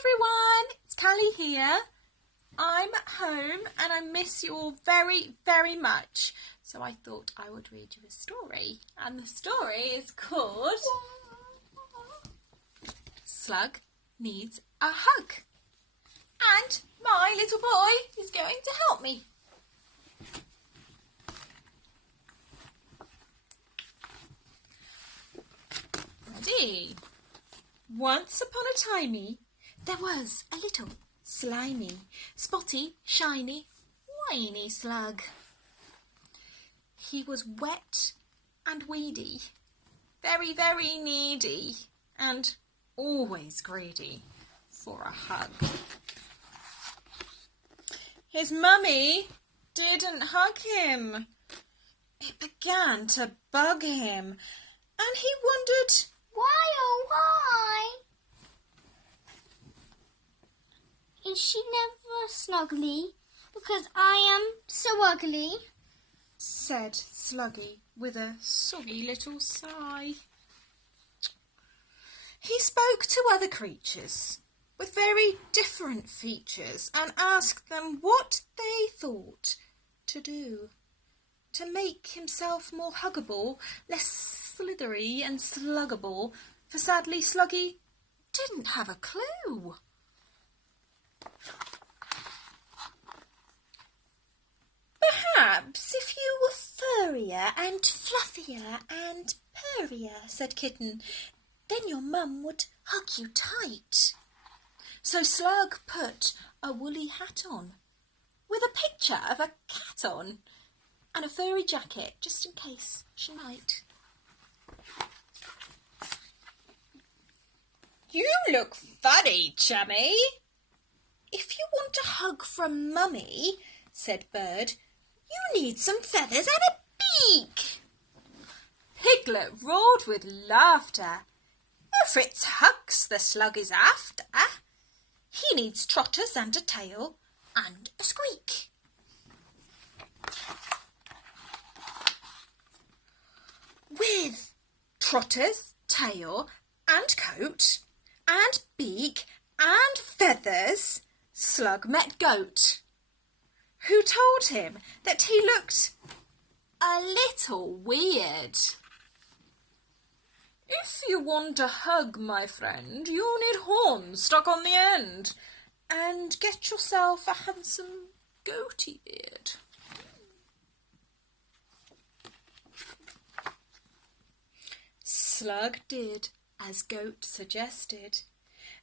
everyone, it's Callie here. I'm at home and I miss you all very, very much. So I thought I would read you a story. And the story is called Slug Needs a Hug. And my little boy is going to help me. Ready? Once upon a timey, there was a little slimy, spotty, shiny, whiny slug. He was wet and weedy, very, very needy, and always greedy for a hug. His mummy didn't hug him. It began to bug him, and he wondered, why, oh why? Is she never snuggly? Because I am so ugly, said Sluggy with a soggy little sigh. He spoke to other creatures with very different features and asked them what they thought to do to make himself more huggable, less slithery and sluggable, for sadly Sluggy didn't have a clue. Perhaps if you were furrier and fluffier and purrier, said Kitten, then your mum would hug you tight. So Slug put a woolly hat on, with a picture of a cat on, and a furry jacket, just in case she might. You look funny, chummy. If you want a hug from Mummy, said Bird, you need some feathers and a beak. Piglet roared with laughter. If it's hugs the slug is after, he needs trotters and a tail and a squeak. With trotters, tail and coat and beak and feathers, Slug met Goat, who told him that he looked a little weird. If you want a hug, my friend, you need horns stuck on the end, and get yourself a handsome goatee beard. Slug did as Goat suggested,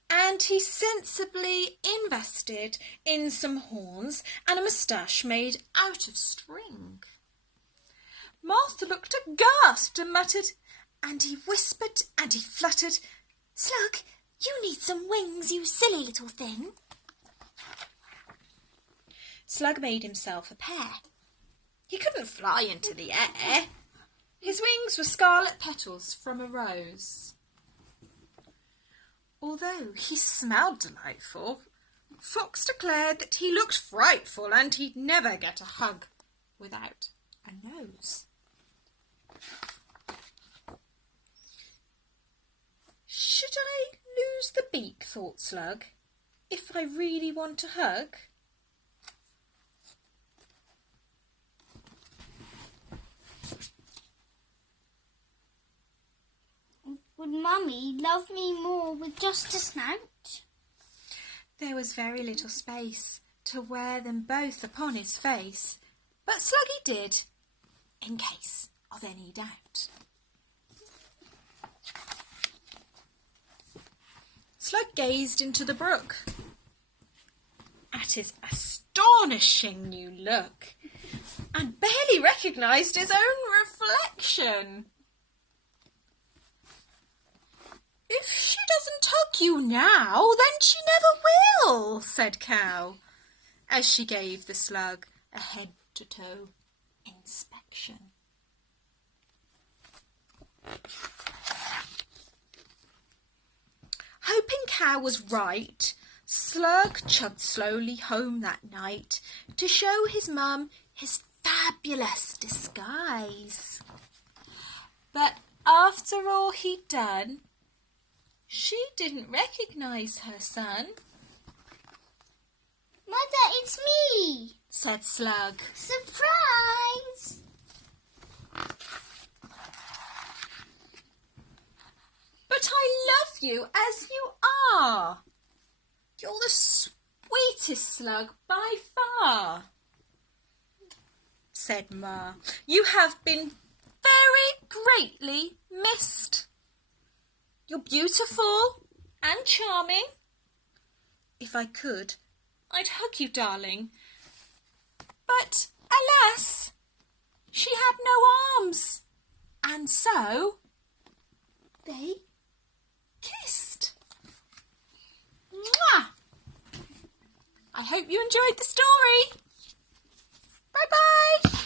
and he sensibly invested in some horns and a moustache made out of string. Martha looked aghast and muttered, and he whispered and he fluttered, Slug, you need some wings, you silly little thing. Slug made himself a pair. He couldn't fly into the air. His wings were scarlet petals from a rose. Although he smelled delightful, Fox declared that he looked frightful and he'd never get a hug without a nose. Should I lose the beak, thought Slug, if I really want a hug? Would Mummy love me more with just a snout? There was very little space to wear them both upon his face, but Sluggy did, in case of any doubt. Slug gazed into the brook at his astonishing new look and barely recognised his own reflection. If she doesn't hug you now, then she never will, said Cow, as she gave the slug a head-to-toe inspection. Hoping Cow was right, Slug chugged slowly home that night to show his mum his fabulous disguise. But after all he'd done, She didn't recognise her son. Mother, it's me, said Slug. Surprise! But I love you as you are. You're the sweetest slug by far, said Ma. You have been very greatly missed. You're beautiful and charming. If I could, I'd hug you, darling. But alas, she had no arms, and so they kissed. Mwah! I hope you enjoyed the story. Bye-bye.